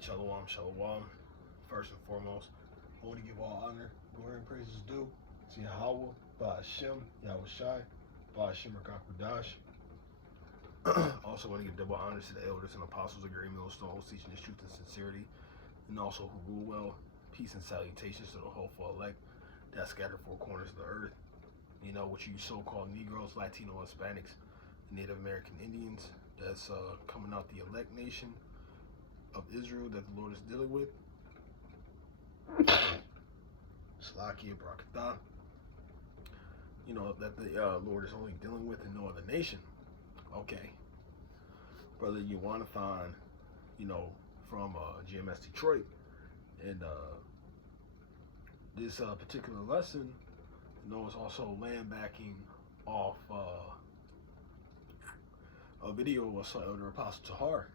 Shalom, shalom. First and foremost, I want to give all honor, glory, and praises due to Yahweh, Ba'ashem, Yahweh Shai, Ba'ashem Rakakwadash. Also want to give double honors to the elders and apostles of Great Millstone, teaching the truth and sincerity, and also who rule well. Peace and salutations to the hopeful elect that scattered four corners of the earth. You know, what you so-called Negroes, Latino, Hispanics, Native American Indians, that's coming out the elect nation of Israel that the Lord is dealing with. Salakia, Barakatah. You know, that the Lord is only dealing with in no other nation. Okay. Brother Yawanathan, you know, from GMS Detroit. And this particular lesson, you know, is also land backing off a video of Elder Apostle Tahar.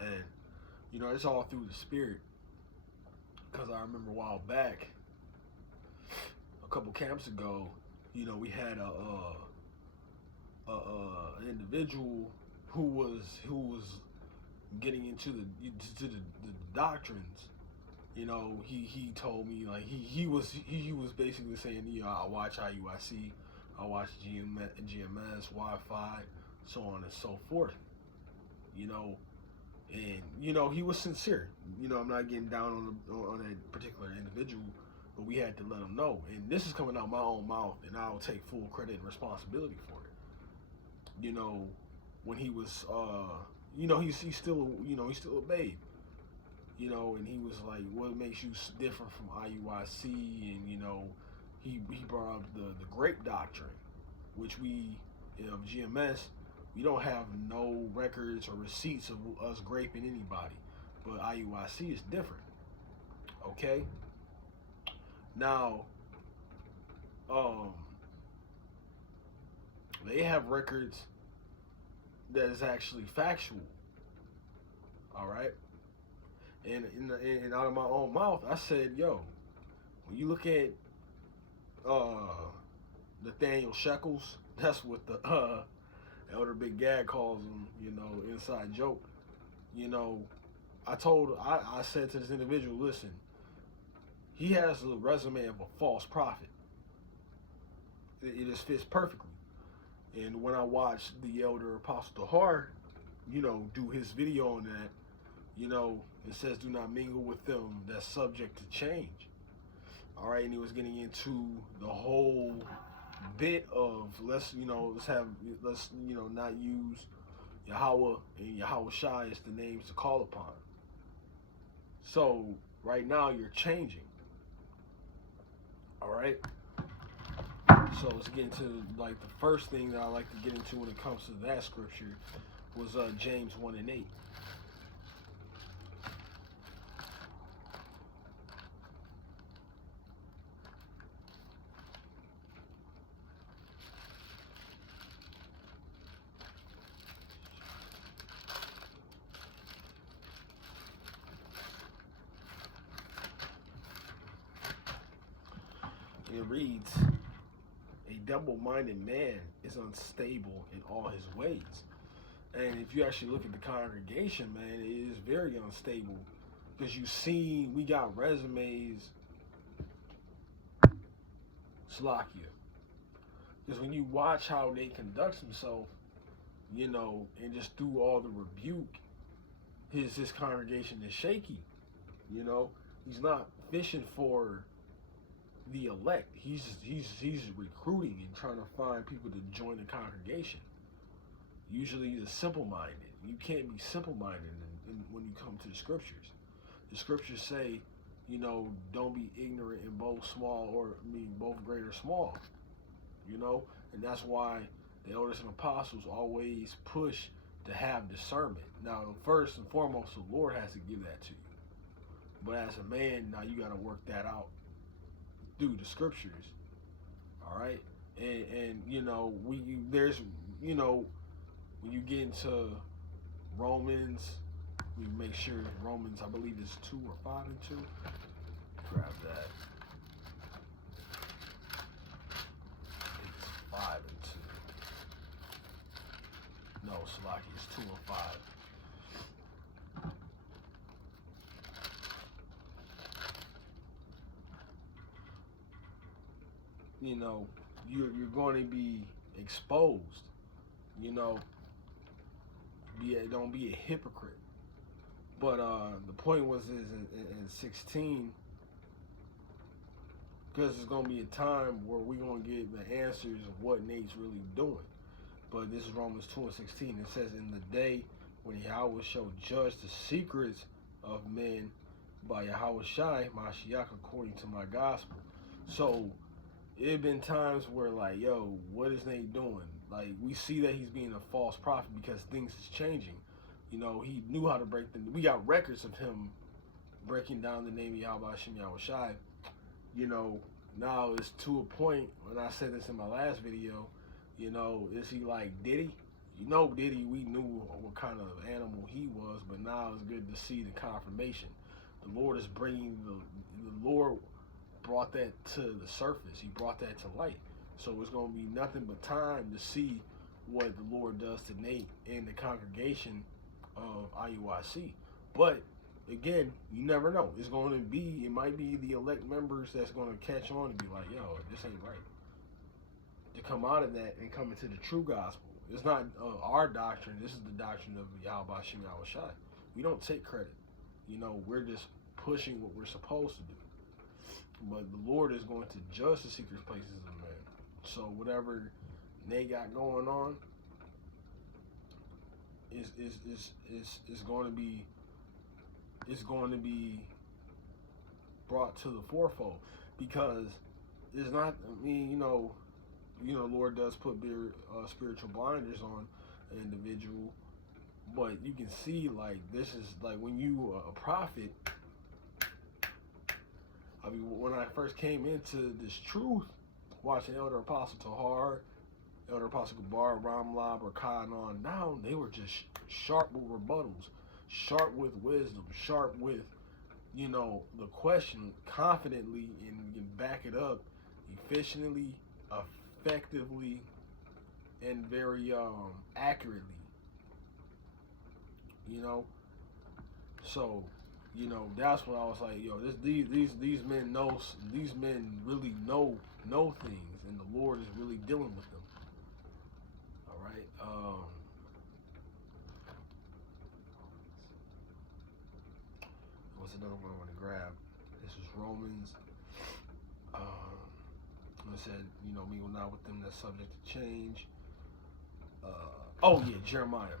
And, you know, it's all through the spirit. Because I remember a while back, a couple camps ago, you know, we had an individual who was getting into the doctrines. You know, he told me, like, he was basically saying, you know, I watch IUIC, I watch GMS, Wi-Fi, so on and so forth. You know, and you know, he was sincere. You know, I'm not getting down on that particular individual, but we had to let him know. And this is coming out my own mouth, and I'll take full credit and responsibility for it. You know, when he was, you know, he's still, you know, he's still a babe. You know, and he was like, what makes you different from IUIC? And, you know, he brought up the grape doctrine, which we, of GMS, we don't have no records or receipts of us graping anybody. But IUIC is different. Okay? Now, they have records that is actually factual. All right? And out of my own mouth, I said, yo, when you look at Nathaniel Shekels, that's what the Elder Big Gag calls him, you know, inside joke. You know, I said to this individual, listen, he has the resume of a false prophet. It just fits perfectly. And when I watched the Elder Apostle Tahar, you know, do his video on that, you know, it says do not mingle with them that's subject to change. All right, and he was getting into the whole bit of let's not use Yahweh and Yahweh Shai as the names to call upon. So right now you're changing. All right. So let's get into like the first thing that I like to get into when it comes to that scripture was James 1:8. It reads, a double-minded man is unstable in all his ways. And if you actually look at the congregation, man, it is very unstable. Because we got resumes, Slakia. Because when you watch how they conduct themselves, you know, and just through all the rebuke, his congregation is shaky. You know, he's not fishing for the elect. He's recruiting and trying to find people to join the congregation. Usually the simple-minded. You can't be simple-minded when you come to the scriptures. The scriptures say, you know, don't be ignorant in both both great or small. You know, and that's why the elders and apostles always push to have discernment. Now, first and foremost, the Lord has to give that to you. But as a man, now you got to work that out through the scriptures. All right, and you know, there's, you know, when you get into Romans, we make sure Romans, I believe it's 2 or 5 and 2. Grab that. It's 5 and 2. No, Salaki, it's 2 and 5. you know, you're going to be exposed. You know, don't be a hypocrite. But the point was is in 16, because it's gonna be a time where we're gonna get the answers of what Nate's really doing. But this is Romans 2:16. It says, "In the day when Yahweh shall judge the secrets of men by Yahweh Shai, Mashiach, according to my gospel." So it had been times where like, yo, what is Nate doing? Like, we see that he's being a false prophet because things is changing. You know, he knew how to break the. We got records of him breaking down the name of Yahweh Hashem Yahweh Shai. You know, now it's to a point, when I said this in my last video, you know, is he like Diddy? You know, Diddy, we knew what kind of animal he was, but now it's good to see the confirmation. The Lord is bringing the Lord brought that to the surface. He brought that to light. So it's going to be nothing but time to see what the Lord does to Nate and the congregation of IUIC. But again, you never know. It might be the elect members that's going to catch on and be like, yo, this ain't right. To come out of that and come into the true gospel. It's not our doctrine. This is the doctrine of Yahweh Shem Yahweh Shai. We don't take credit. You know, we're just pushing what we're supposed to do. But the Lord is going to judge the secret places of man. So whatever they got going on is going to be brought to the forefold, because it's not. I mean, Lord does put spiritual blinders on an individual, but you can see like this is like when you are a prophet. I mean, when I first came into this truth, watching Elder Apostle Tahar, Elder Apostle Gabar, Ramlab, or Khan on down, they were just sharp with rebuttals, sharp with wisdom, sharp with, the question confidently, and you can back it up efficiently, effectively, and very accurately. So, that's when I was like, yo, these men really know things, and the Lord is really dealing with them. All right. What's another one I want to grab? This is Romans. It said, mingle not with them that's subject to change. Jeremiah.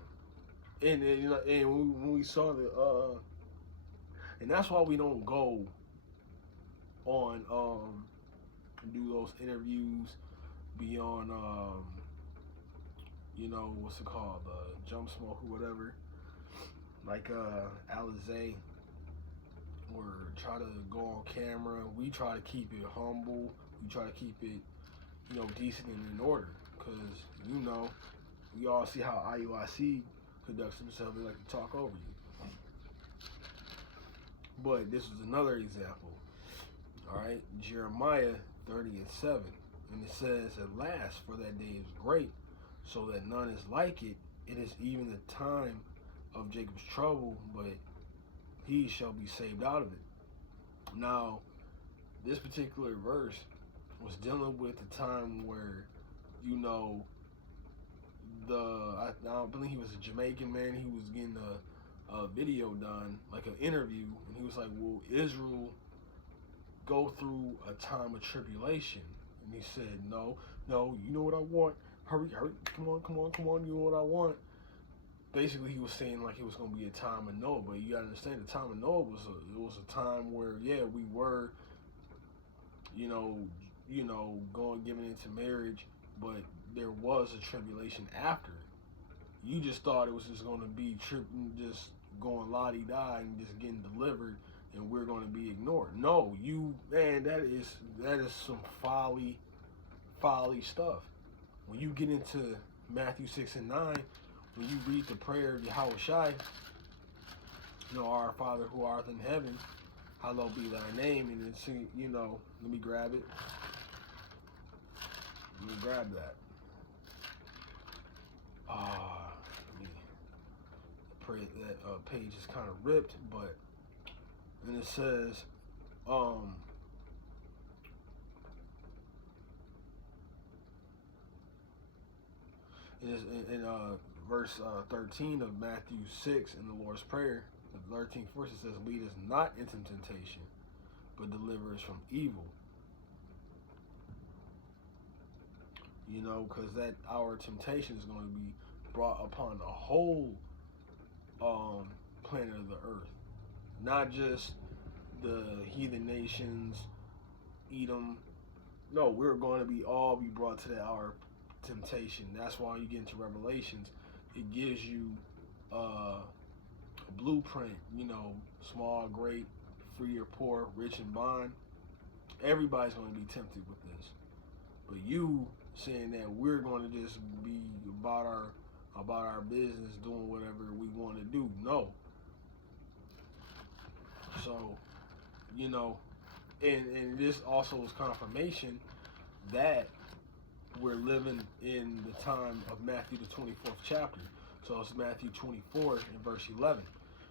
And when we saw and that's why we don't go on do those interviews beyond what's it called, Jump Smoke or whatever, like Alizé, or try to go on camera. We try to keep it humble. We try to keep it decent and in order, because we all see how IUIC conducts themselves. They like to talk over you. But this is another example. All right, Jeremiah 30:7, and it says, "At last, for that day is great, so that none is like it. It is even the time of Jacob's trouble, but he shall be saved out of it." Now, this particular verse was dealing with the time where, I believe he was a Jamaican man. He was getting a video done, like an interview, and he was like, "Will Israel go through a time of tribulation?" And he said, no, you know what I want? Hurry, come on, you know what I want? Basically, he was saying like it was going to be a time of Noah, but you got to understand the time of Noah was a time where, we were, giving into marriage, but there was a tribulation after it. You just thought it was just going to be just going la-di-da and just getting delivered, and we're going to be ignored. No, that is some folly stuff. When you get into Matthew 6:9, when you read the prayer of Yahweh Shai, our Father who art in heaven, hallowed be thy name, and it's, let me grab it. Let me grab that. That page is kind of ripped, but then it says, In verse 13 of Matthew 6 in the Lord's Prayer, the 13th verse, it says, "Lead us not into temptation, but deliver us from evil." You know, because that our temptation is going to be brought upon the whole planet of the earth, not just the heathen nations, Edom. No, we're going to be brought to that hour temptation. That's why you get into Revelations, it gives you a blueprint. You know, small, great, free or poor, rich and bond. Everybody's going to be tempted with this. But you saying that we're going to just be about our business, doing whatever we want to do. No. So, you know, and this also is confirmation that we're living in the time of Matthew the 24th chapter. So it's Matthew 24 and verse 11.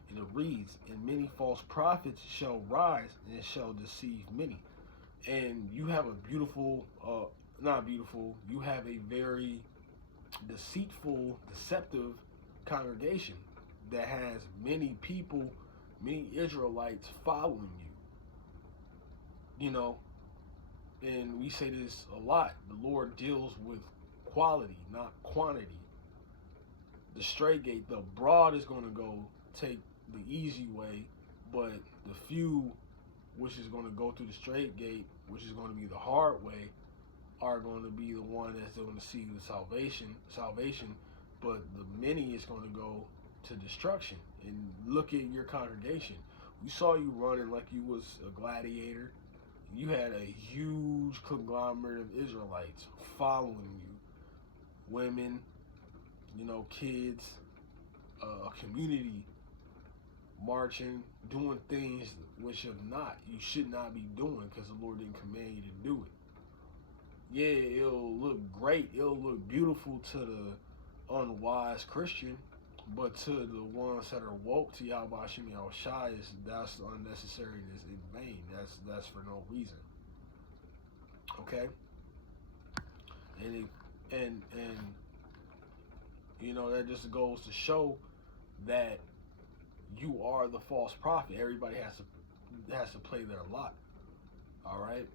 And it reads, "And many false prophets shall rise and shall deceive many." And you have a beautiful, not beautiful, you have a very deceitful, deceptive congregation that has many people, many Israelites following you. You know, and we say this a lot, the Lord deals with quality, not quantity. The straight gate, the broad is going to go take the easy way, but the few, which is going to go through the straight gate, which is going to be the hard way, are going to be the one that's going to see the salvation, but the many is going to go to destruction. And look at your congregation. We saw you running like you was a gladiator. You had a huge conglomerate of Israelites following you. Women, you know, kids, a community marching, doing things which you should not be doing, because the Lord didn't command you to do it. Yeah, it'll look great, it'll look beautiful to the unwise Christian, but to the ones that are woke to Yahweh Hashem Yahushai, that's unnecessary and is in vain. That's for no reason. Okay? And you know, that just goes to show that you are the false prophet. Everybody has to play their lot. All right?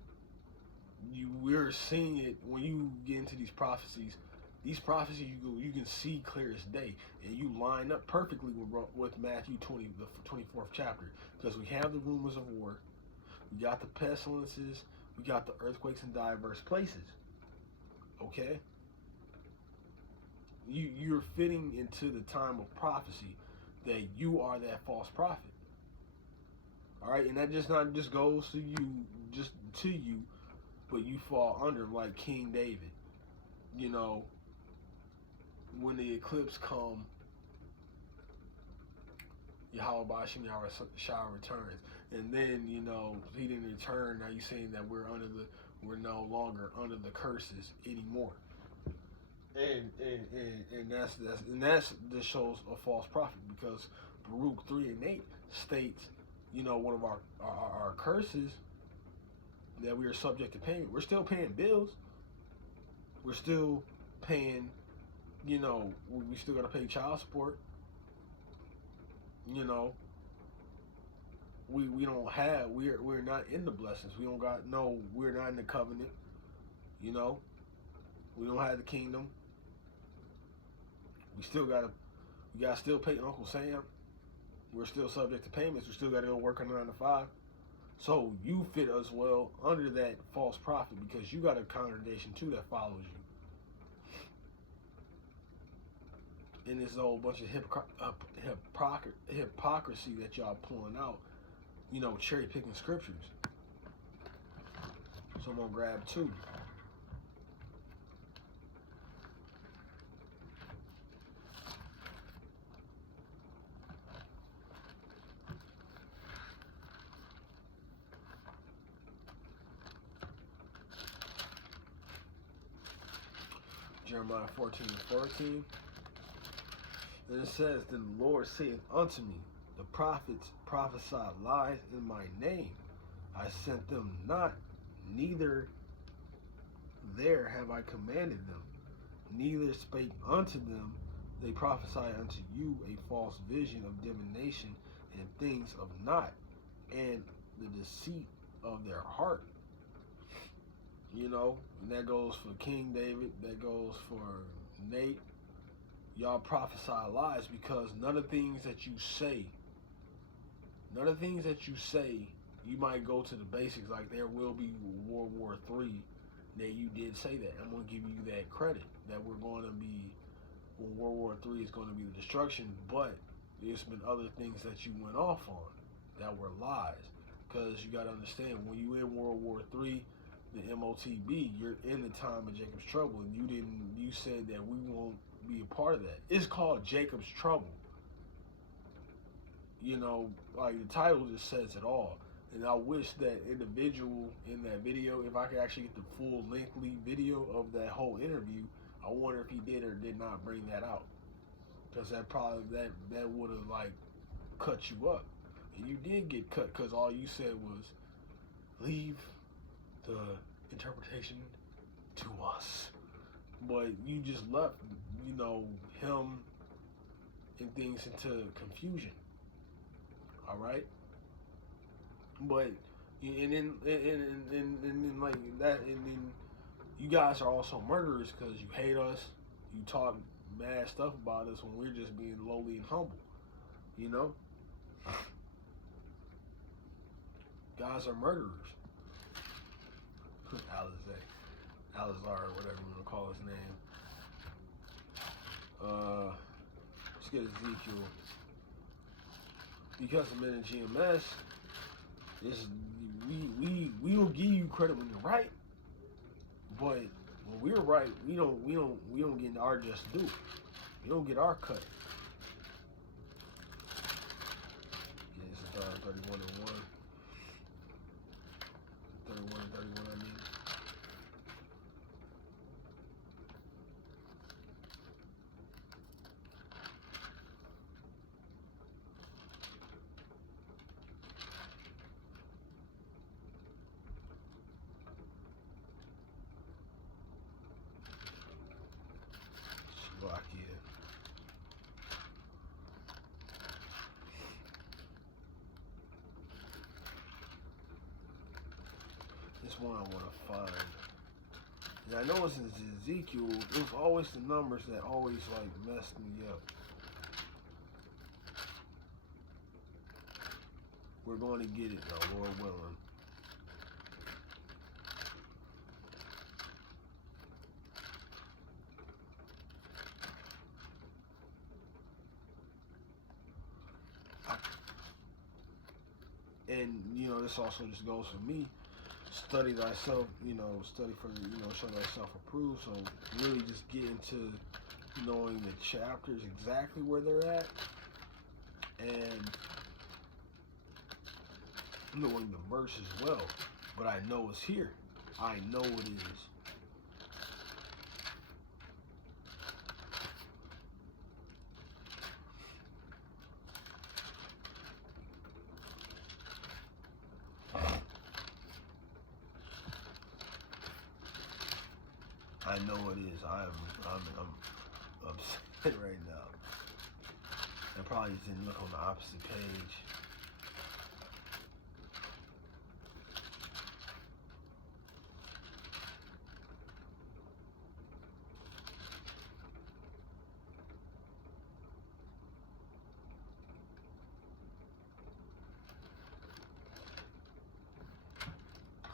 We're seeing it when you get into these prophecies. These prophecies you can see clear as day, and you line up perfectly with Matthew 20, the 24th chapter, because we have the rumors of war, we got the pestilences, we got the earthquakes in diverse places. Okay, you're fitting into the time of prophecy that you are that false prophet. All right, and that not just goes to you, but you fall under him like King David. You know, when the eclipse come, Yahweh Bashim Yahushua returns, and then you know he didn't return. Now you saying that we're no longer under the curses anymore, and that's this shows a false prophet, because Baruch 3:8 states, you know, one of our curses that we are subject to payment. We're still paying bills. We're still paying. You know, we still got to pay child support. You know, we don't have, we're not in the blessings. We're not in the covenant. You know, we don't have the kingdom. We gotta still pay Uncle Sam. We're still subject to payments. We still got to go work on 9 to 5. So you fit as well under that false prophet, because you got a congregation too that follows you. And there's a whole bunch of hypocrisy that y'all pulling out, you know, cherry picking scriptures. So I'm gonna grab 2. Jeremiah 14:14. And it says, "Then the Lord saith unto me, the prophets prophesied lies in my name. I sent them not, neither there have I commanded them. neither spake unto them, they prophesy unto you a false vision of divination and things of naught, and the deceit of their heart. You know, and that goes for King David, that goes for Nate. Y'all prophesy lies because none of the things that you say, you might go to the basics, like there will be World War III. That you did say that. I'm going to give you that credit, that we're going to be, World War III is going to be the destruction, but there's been other things that you went off on that were lies. Because you got to understand, when you in World War III, the MOTB, you're in the time of Jacob's trouble, and you said that we won't be a part of that. It's called Jacob's trouble. You know, like the title just says it all. And I wish that individual in that video, if I could actually get the full lengthy video of that whole interview, I wonder if he did or did not bring that out. Because that probably, that would have like cut you up. And you did get cut because all you said was, leave the interpretation to us. But you just left, you know, him and things into confusion. All right? But and then like that, and then you guys are also murderers because you hate us. You talk mad stuff about us when we're just being lowly and humble. You know, guys are murderers. Alizar, or whatever you want to call his name. Let's get Ezekiel. Because I'm in a GMS. We will give you credit when you're right, but when we're right, we don't get our just due. We don't get our cut. Yeah, this is 31 and 1. 31 and 31, I mean. This one I want to find. And I know it's in Ezekiel. It was always the numbers that always like messed me up. We're going to get it though, Lord willing. And you know, this also just goes for me. Study thyself, you know, study for, you know, show thyself approved. So really just get into knowing the chapters exactly where they're at and knowing the verse as well. But I know it's here. I know it is. I know it is. I'm upset right now. I probably just didn't look on the opposite page.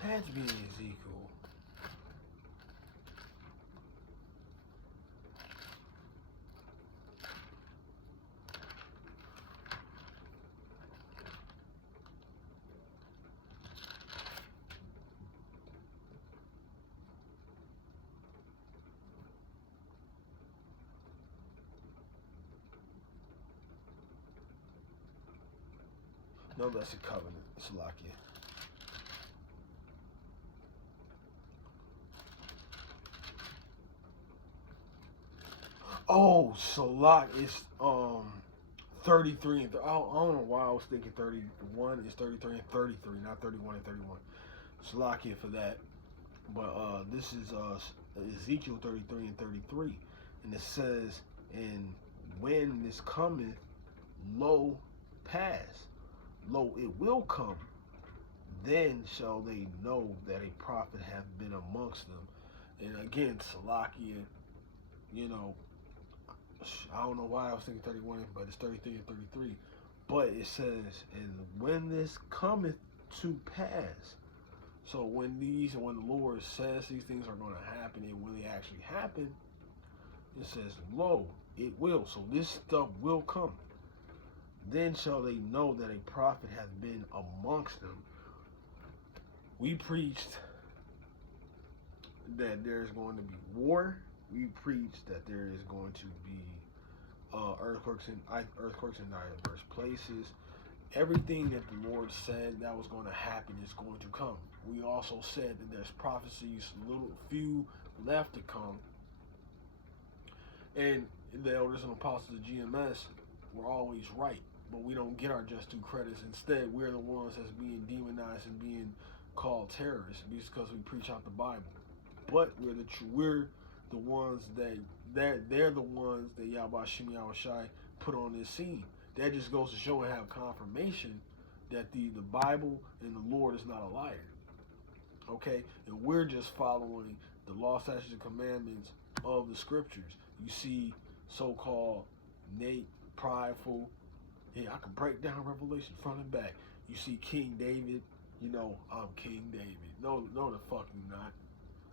It had to be in Ezekiel. No, that's a covenant, Salakia. Oh, Salak, it's 33 and I don't know why I was thinking 31. It's 33 and 33, not 31 and 31. Salakia for that. But this is Ezekiel 33 and 33. And it says, and when this cometh, lo, pass, lo, it will come, then shall they know that a prophet hath been amongst them. And again, Salakia, you know, I don't know why I was thinking 31, but it's 33 and 33. But it says, and when this cometh to pass. So when the Lord says these things are going to happen, and when they actually happen, it says, lo, it will. So this stuff will come. Then shall they know that a prophet hath been amongst them. We preached that there's going to be war. We preached that there is going to be earthquakes in diverse places. Everything that the Lord said that was going to happen is going to come. We also said that there's prophecies, few left to come. And the elders and apostles of GMS were always right, but we don't get our just due credits. Instead, we're the ones that's being demonized and being called terrorists because we preach out the Bible. But we're the ones they're the ones that Yahweh Shem Yahushai put on this scene. That just goes to show and have confirmation that the Bible and the Lord is not a liar. Okay? And we're just following the law, statutes, and commandments of the scriptures. You see so-called Nate, prideful. Yeah, I can break down Revelation front and back. You see King David, you know, I'm King David. No, the fuck you not.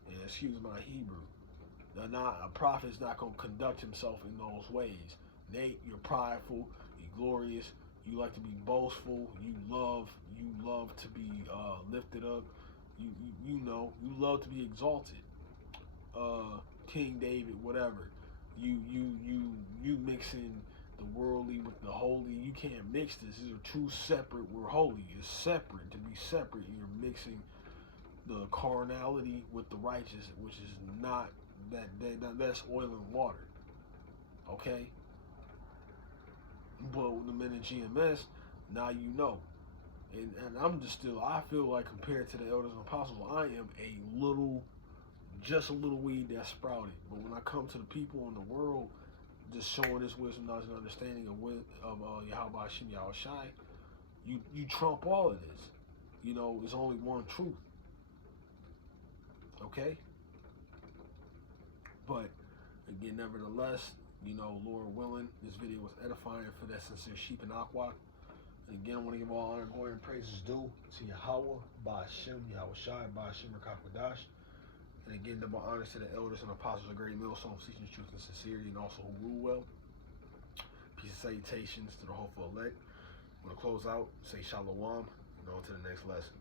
And excuse my Hebrew. A prophet's not going to conduct himself in those ways. Nate, you're prideful, you're glorious, you like to be boastful, you love to be lifted up, you love to be exalted. King David, whatever. You mixing the worldly with the holy. You can't mix this. These are two separate. We're holy. It's separate. To be separate, you're mixing the carnality with the righteous, which is not that's oil and water. Okay? But with the men in GMS, now you know. And I'm I feel like compared to the elders and apostles, I am just a little weed that sprouted. But when I come to the people in the world, just showing this wisdom, knowledge, and understanding of Yahweh Hashem Yahushai, you trump all of this. You know, there's only one truth. Okay? But, again, nevertheless, you know, Lord willing, this video was edifying for that sincere sheep and aqua. And again, I want to give all honor, glory, and praises due to Yahweh, Ba'ashem, Yahushai, Ba'ashem, Rakakwadash. And again, double honors to the elders and apostles of Great Millstone, teaching truth and sincerity, and also who rule well. Peace and salutations to the hopeful elect. I'm going to close out, say shalom, and on to the next lesson.